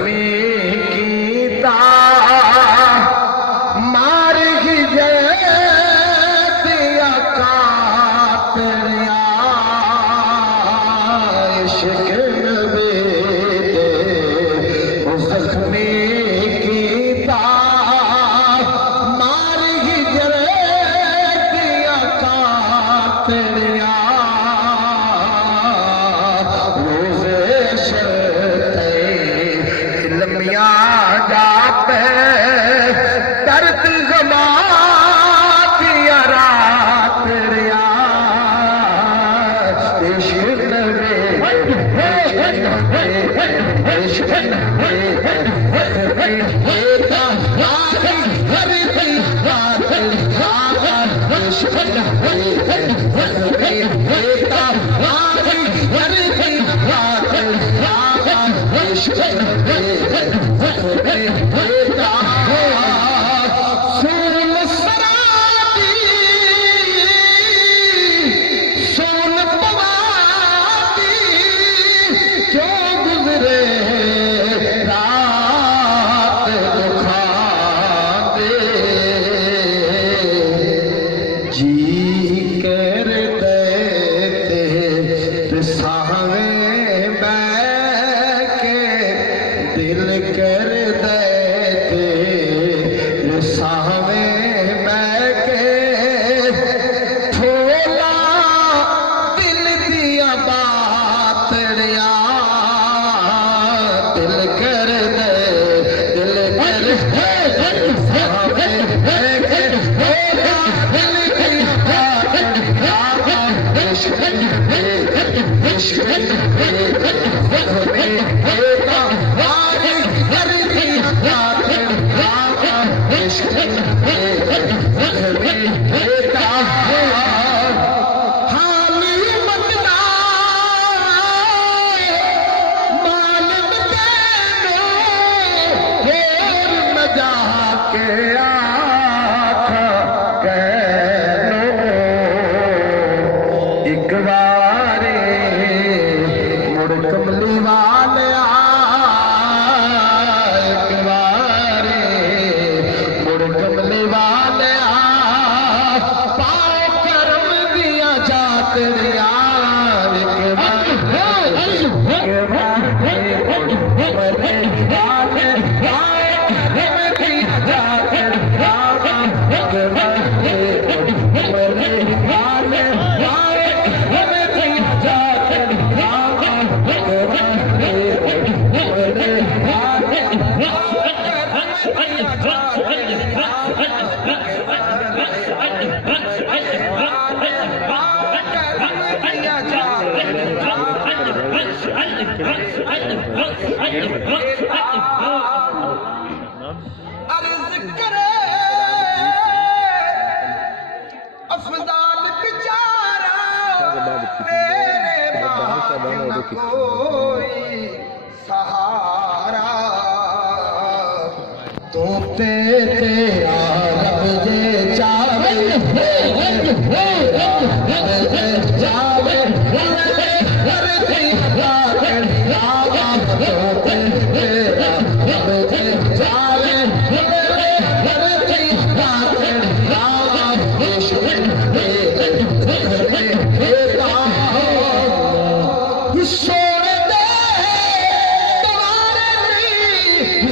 जख्मी कीता मार ही जैतिया कातरिया इश्क नबी दे जख्मी कीता मार ही जैतिया कातरिया दर्द गमा दिया रात रिया इश्क नबी इश्क नबी दिल कर देते सावे बैके थोला दिल दिया बातड़िया दिल कर दे दिल कर सावे बैके थोला दिल दिया बातड़िया इश्क कमली वाले एक बारे मुड़ कमली वाले पाओ करम दिया जात रिया एक अर्ज करे अफजाल बेचारा मेरे बाप कोई सहारा तो तेरे रब जे चावे जावे